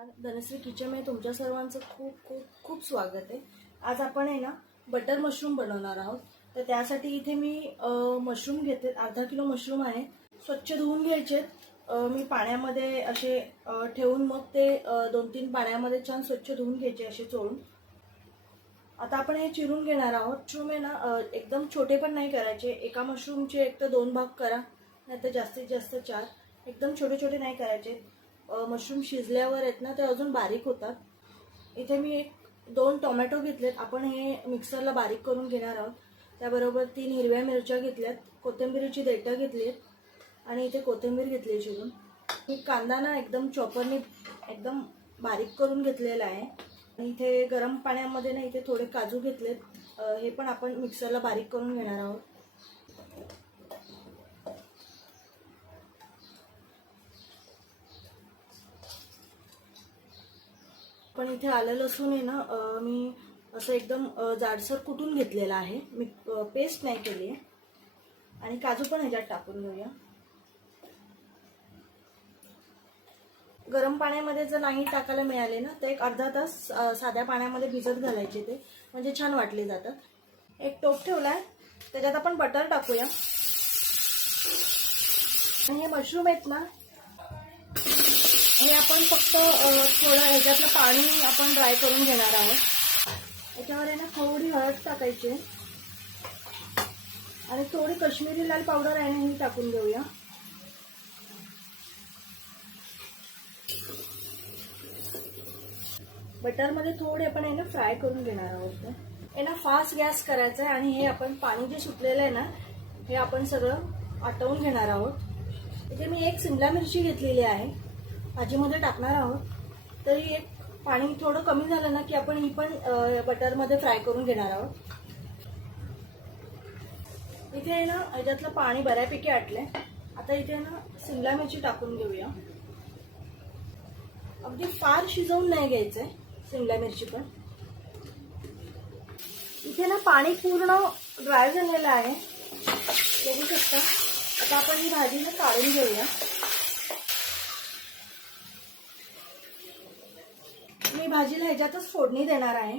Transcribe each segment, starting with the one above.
नमस्कार, धनश्री किचनमध्ये तुमच्या सर्वांचं खूप खूप खूप स्वागत आहे। आज आपण आहे ना बटर मशरूम बनवणार आहोत। तर त्यासाठी इथे मी मशरूम घेते, अर्धा किलो मशरूम आहे। स्वच्छ धुवून घ्यायचे। मी पाण्यामध्ये असे ठेवून मग ते 2-3 पाण्यामध्ये छान स्वच्छ धुवून घ्यायचे असे चोळून। आता आपण हे चिरून घेणार आहोत। मशरूम आहे ना एकदम छोटे पण नाही करायचे, एका मशरूमचे एक तर 2 भाग करा, नाहीतर जास्तीत जास्त 4। एकदम छोटे छोटे नाही करायचे। मशरूम शिजल्यावर आहेत ना ते अजून बारीक होतात। इथे मी 2 टोमॅटो घेतलेत, आपण हे मिक्सरला बारीक करून घेणार आहोत। त्याबरोबर 3 हिरव्या मिरच्या घेतल्यात, कोथिंबीरची देठं घेतलीत आणि इथे कोथिंबीर घेतली चिरून। मी कांदा ना एकदम चॉपरने एकदम बारीक करून घेतलेला आहे। आणि इथे गरम पाण्यामध्ये ना इथे थोडे काजू घेतलेत, हे पण आपण मिक्सरला बारीक करून घेणार आहोत। पण इथे आलं लसूण आहे ना मी असं एकदम जाडसर कुटून घेतलेला आहे, मी पेस्ट नाही केली आहे। आणि काजू पण ह्याच्यात टाकून घेऊया। गरम पाण्यामध्ये जर नाही टाकायला मिळाले ना तर एक अर्धा तास साध्या पाण्यामध्ये भिजत घालायचे, ते म्हणजे छान वाटले जातात। एक टोप ठेवलाय, त्याच्यात आपण बटर टाकूया। आणि हे मशरूम आहेत ना हे आपण फक्त थोडं ह्याच्यातलं पाणी आपण ड्राय करून घेणार आहोत। याच्यावर आहे ना थोडी हळद टाकायची आणि थोडी काश्मीरी लाल पावडर आहे ना ही टाकून घेऊया। बटरमध्ये थोडे आपण आहे ना फ्राय करून घेणार आहोत। हे ना फास्ट गॅस करायचा आहे आणि हे आपण पाणी जे सुटलेलं आहे ना हे आपण सगळं आटवून घेणार आहोत। इथे मी 1 शिमला मिरची घेतलेली आहे, भाजीमध्ये टाकणार आहोत। तरी एक पाणी थोडं कमी झालं ना की आपण ही पण बटरमध्ये फ्राय करून घेणार आहोत। इथे आहे ना ह्याच्यातलं पाणी बऱ्यापैकी आटलंय। आता इथे ना शिमला मिरची टाकून घेऊया। अगदी फार शिजवून नाही घ्यायचंय शिमला मिरची पण। इथे ना पाणी पूर्ण ड्राय झालेलं आहे, बघू शकता। आता आपण ही भाजी ना काढून घेऊया। मी भाजीला ह्याच्यातच फोडणी देणार आहे,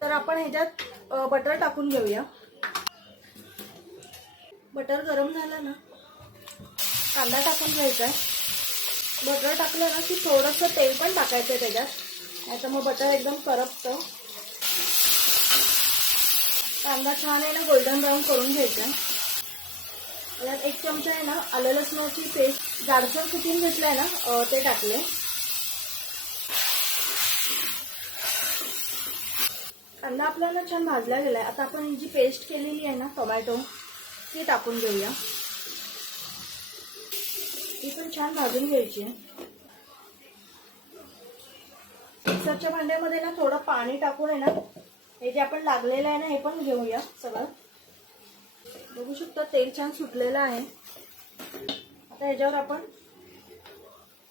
तर आपण ह्याच्यात बटर टाकून घेऊया। बटर गरम झालं ना कांदा टाकून घ्यायचा आहे। बटर टाकलं ना की थोडंसं तेल पण टाकायचं आहे त्याच्यात, नाहीतर मग बटर एकदम करपतं। कांदा छान आहे ना गोल्डन ब्राऊन करून घ्यायचा। यात 1 चमचा आहे ना आलं लसणाची पेस्ट जाडसर कुटून घेतलाय ना ते टाकले। कांदा आपल्याला छान भाजला गेलाय। आता आपण ही जी पेस्ट केलेली आहे ना टोमॅटो ती टाकून घेऊया। ती पण छान भाजून घ्यायची आहे। मिक्सरच्या भांड्यामध्ये ना थोडं पाणी टाकून आहे ना हे जे आपण लागलेलं आहे ना हे पण घेऊया सगळं। बघू शकता तेल छान सुटलेलं आहे। आता ह्याच्यावर आपण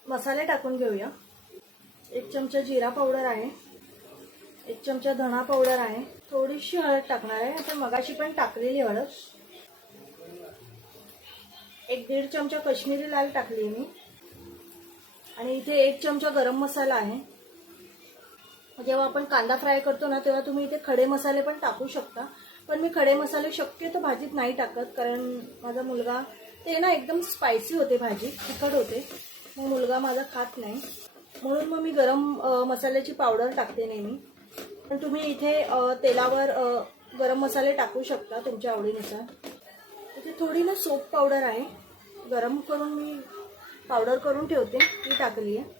मसाले टाकून घेऊया। 1 चमचा जिरा पावडर आहे, 1 चमचा धना पावडर आहे, थोडीशी हळद टाकणार आहे, आपण मगाशी पण टाकलेली हळद। 1-1.5 चमचा काश्मीरी लाल टाकली मी। आणि इथे 1 चमचा गरम मसाला आहे। जेव्हा आपण कांदा फ्राय करतो ना तेव्हा तुम्ही इथे खडे मसाले पण टाकू शकता, पण मी खडे मसाले शक्यतो भाजीत नाही टाकत, कारण माझा मुलगा ते ना एकदम स्पायसी होते, भाजी तिखट होते, मग मुलगा माझा खात नाही, म्हणून मग मी गरम मसाल्याची पावडर टाकते नेहमी। पण तुम्ही इथे तेलावर गरम मसाले टाकू शकता तुमच्या आवडीनुसार। इथे थोडी ना सोप पावडर आहे, गरम करून मी पावडर करून ठेवते, ती टाकली आहे।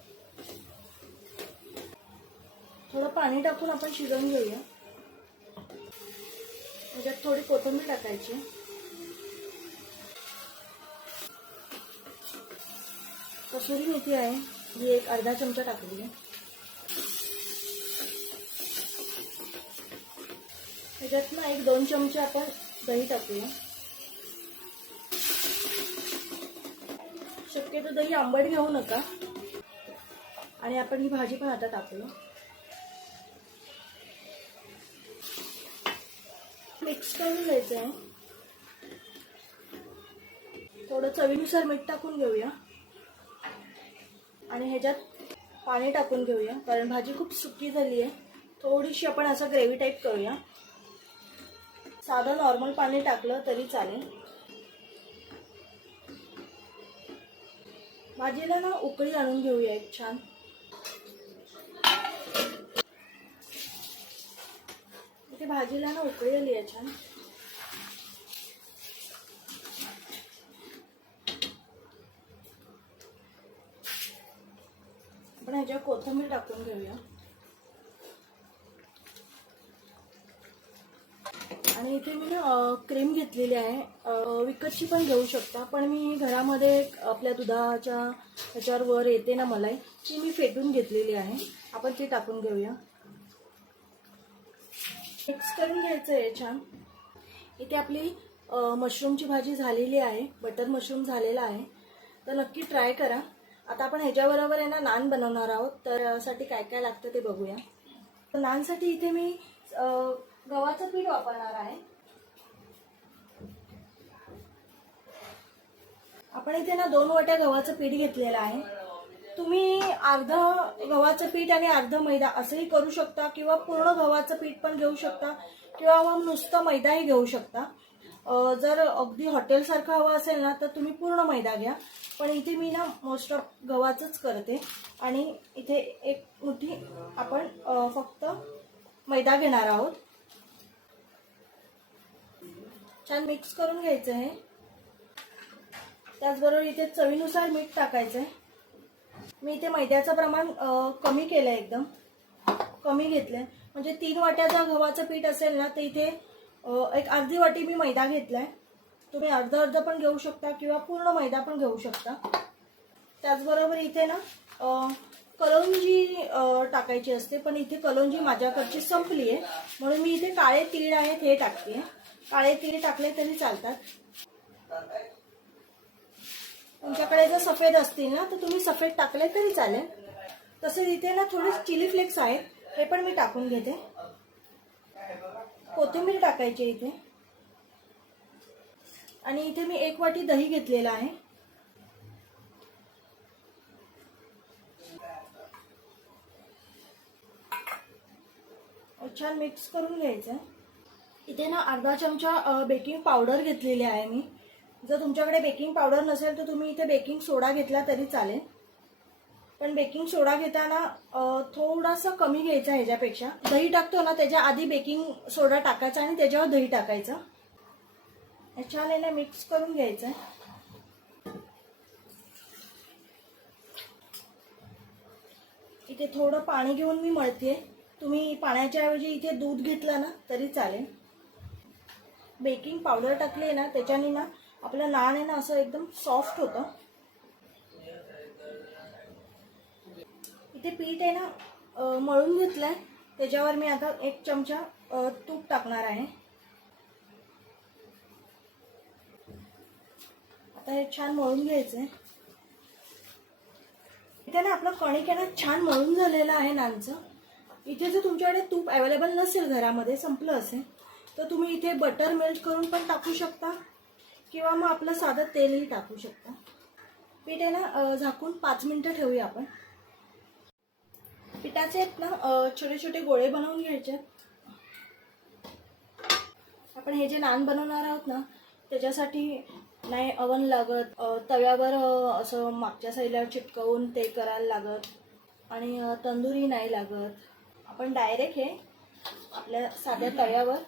थोडं पाणी टाकून आपण शिजवून घेऊया। त्याच्यात थोडी कोथिंबीर टाकायची, कसुरी मेथी आहे ही एक अर्धा चमचा टाकली आहे। त्याच्यात ना 1-2 चमचे आपण दही टाकूया। शक्यतो दही आंबट घेऊ नका। आणि आपण ही भाजी पण आता टाकूया। मिक्स करून घ्यायचं आहे। थोडं चवीनुसार मीठ टाकून घेऊया। आणि ह्याच्यात पाणी टाकून घेऊया, कारण भाजी खूप सुकी झाली आहे. थोडीशी आपण असं ग्रेव्ही टाईप करूया. साधं नॉर्मल पाणी टाकलं तरी चालेल. भाजीला ना उकळी आणून घेऊया एक छान. इथे भाजीला ना उकळी आली आहे छान. आपण ह्याच्यावर कोथिंबीर टाकून घेऊया. आणि इथे मी ना क्रीम घेतलेली आहे. विकतची पण घेऊ शकता, पण मी घरामध्ये आपल्या दुधाच्या ह्याच्यावर वर येते ना मलाई, ती मी फेटून घेतलेली आहे. आपण ती टाकून घेऊया. मिक्स करून घ्यायचं आहे छान. इथे आपली मशरूमची भाजी झालेली आहे. बटर मशरूम झालेला आहे, तर नक्की ट्राय करा. आता आपण ह्याच्याबरोबर आहे ना नान बनवणार आहोत, तर यासाठी काय काय लागतं ते बघूया. तर नानसाठी इथे मी गव्हाचं पीठ वापरणार आहे. आपण इथे ना 2 वाट्या गव्हाचं पीठ घेतलेलं आहे. तुम्ही अर्ध गव्हाचं पीठ आणि अर्ध मैदा असंही करू शकता, किंवा पूर्ण गव्हाचं पीठ पण घेऊ शकता, किंवा मग नुसतं मैदाही घेऊ शकता. जर अगदी हॉटेलसारखं हवं असेल ना तर तुम्ही पूर्ण मैदा घ्या, पण इथे मी ना मोस्ट ऑफ गव्हाचंच करते. आणि इथे एक मुठी आपण फक्त मैदा घेणार आहोत. छान मिक्स करून घ्यायचं आहे. त्याचबरोबर इथे चवीनुसार मीठ टाकायचं आहे. मी इथे मैद्याचं प्रमाण कमी केलं आहे, एकदम कमी घेतलंय. म्हणजे 3 वाट्याचं गव्हाचं पीठ असेल ना तर इथे एक अर्धी वाटी मी मैदा घेतलाय. तुम्ही अर्ध अर्ध पण घेऊ शकता, किंवा पूर्ण मैदा पण घेऊ शकता. त्याचबरोबर इथे ना कलोंजी टाकायची असते, पण इथे कलोंजी माझ्याकडची संपली आहे, म्हणून मी इथे काळे तीळ आहेत हे टाकते. काळे तीळ टाकले तरी चालतात. तुमच्याकडे जर सफेद असतील ना तर तुम्ही सफेद टाकले तरी चालेल. तसेच इथे ना थोडे चिली फ्लेक्स आहेत, हे पण मी टाकून घेते. कोथिंबीर टाकायची इथे. आणि इथे मी 1 वाटी दही घेतलेला आहे. छान मिक्स करून घ्यायचं. इथे ना अर्धा चमचा बेकिंग पावडर घेतलेली आहे मी. जर तुमच्याकडे बेकिंग पावडर नसेल तर तुम्ही इथे बेकिंग सोडा घेतला तरी चालेल, पण बेकिंग सोडा घेताना थोडासा कमी घ्यायचा ह्याच्यापेक्षा. दही टाकतो ना त्याच्या आधी बेकिंग सोडा टाकायचा आणि त्याच्यावर दही टाकायचं. छान याला मिक्स करून घ्यायचं. इथे थोडं पाणी घेऊन मी मळते. तुम्ही पाण्याच्या ऐवजी इथे दूध घेतलं ना तरी चालेल. बेकिंग पावडर टाकली ना त्याच्याने ना आपलं नान आहे ना असं एकदम सॉफ्ट होतं. इथे पीठ आहे ना मळून घेतलंय, त्याच्यावर मी आता 1 चमचा तूप टाकणार आहे. आता हे छान मळून घ्यायचंय. इथे ना आपलं कणिक आहे ना छान मळून झालेलं आहे नानचं. इथे जर तुमच्याकडे तूप अवेलेबल नसेल, घरामध्ये संपलं असेल, तर तुम्ही इथे बटर मेल्ट करून पण टाकू शकता, किंवा मग आपलं साधं तेलही टाकू शकता. पीठ आहे ना झाकून 5 मिनिटं ठेवूया आपण. पिठाचे आहेत ना छोटे छोटे गोळे बनवून घ्यायचे. आपण हे जे नान बनवणार आहोत ना त्याच्यासाठी नाही अवन लागत, तव्यावर असं मागच्या साईडला चिटकवून ते करायला लागत, आणि तंदुरी नाही लागत. आपण डायरेक्ट हे आपल्या साध्या तव्यावर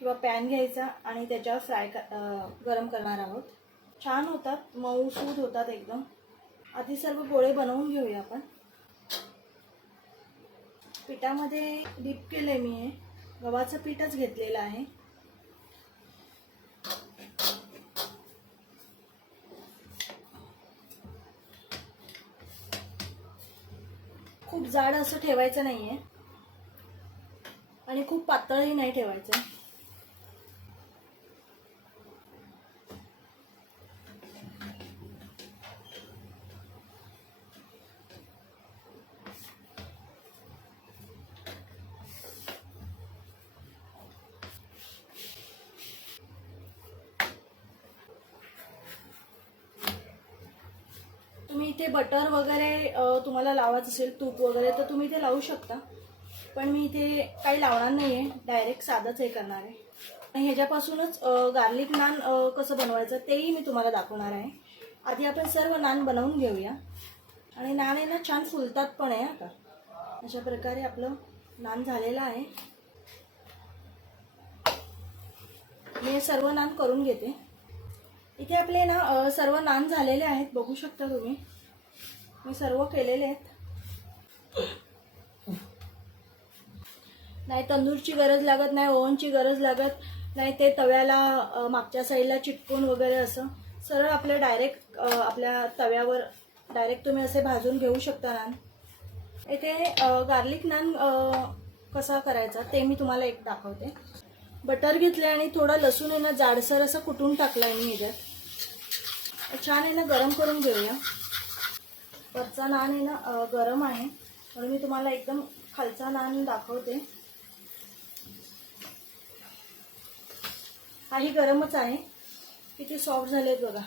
किंवा पॅन घ्यायचा आणि त्याच्यावर गरम करणार आहोत. छान होतात, मऊसूद होतात एकदम. आधी सर्व गोळे बनवून घेऊया आपण. पिठामध्ये डीप केले मी, हे गव्हाचं पीठच घेतलेलं आहे. खूप जाड असं ठेवायचं नाहीये आणि खूप पातळही नाही ठेवायचं. तुम्ही इथे इथे बटर वगैरे तुम्हाला लावायचं असेल, तूप वगैरे, तर तुम्ही ते लावू शकता. पण मी इथे काही लावणार नाही आहे, डायरेक्ट साधंच हे करणार आहे. आणि ह्याच्यापासूनच गार्लिक नान कसं बनवायचं तेही मी तुम्हाला दाखवणार आहे. आधी आपण सर्व नान बनवून घेऊया. आणि नान आहे ना छान फुलतात पण आहे. आता अशा प्रकारे आपलं नान झालेलं आहे. मी सर्व नान करून घेते. इथे आपले ना सर्व नान झालेले आहेत, बघू शकता तुम्ही. मी सर्व केलेले आहेत. नाही तंदूरची गरज लागत, नाही ओव्हनची गरज लागत, नाही ते तव्याला मागच्या साईडला चिटकून वगैरे. असं सरळ आपलं डायरेक्ट आपल्या तव्यावर डायरेक्ट तुम्ही असे भाजून घेऊ शकता नान. इथे गार्लिक नान कसा करायचा ते मी तुम्हाला एक दाखवते. बटर घेतलं आणि थोडं लसूण आहे ना जाडसर असं कुटून टाकलं आहे मी ह्याच्यात. छान आहे ना गरम करून घेऊया. वरचा नान आहे ना गरम आहे, म्हणून मी तुम्हाला एकदम खालचा नान दाखवते. हाही गरमच आहे. किती सॉफ्ट झालेत बघा,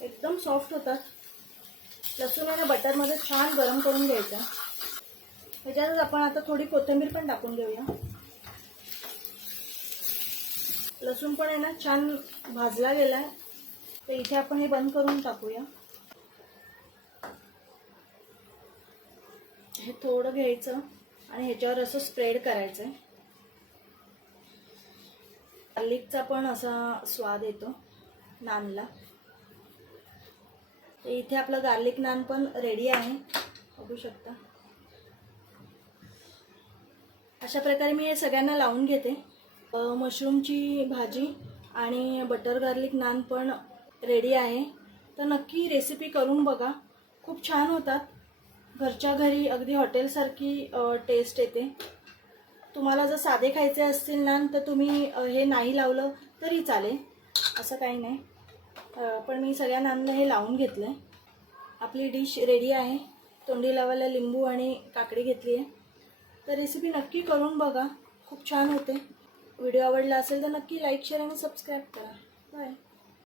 एकदम सॉफ्ट होतात. लसूण आहे ना बटरमध्ये छान गरम करून घ्यायचा. त्याच्यातच आपण आता थोडी कोथिंबीर पण टाकून घेऊया. लसूण पण आहे ना छान भाजला गेला आहे, तर इथे आपण हे बंद करून टाकूया. हे थोडं घ्यायचं आणि ह्याच्यावर असं स्प्रेड करायचं आहे. गार्लिकचा पण असा स्वाद येतो नानला. तर इथे आपलं गार्लिक नान पण रेडी आहे, बघू शकता. अशा प्रकारे मी हे सगळ्यांना लावून घेते. मशरूमची भाजी आणि बटर गार्लिक नान पण रेडी आहे. तर नक्की रेसिपी करून बघा, खूप छान होतात. घरच्या घरी अगदी हॉटेलसारखी टेस्ट येते. तुम्हाला जर साधे खायचे असतील नान तर तुम्ही हे नाही लावलं तरी चालेल, असं काही नाही. पण मी सगळ्या नानला हे लावून घेतलं आहे. आपली डिश रेडी आहे. तोंडी लावायला लिंबू आणि काकडी घेतली आहे. तर रेसिपी नक्की करून बघा, खूप छान होते. व्हिडिओ आवडला असेल तर नक्की लाईक, शेअर आणि सबस्क्राईब करा. बाय.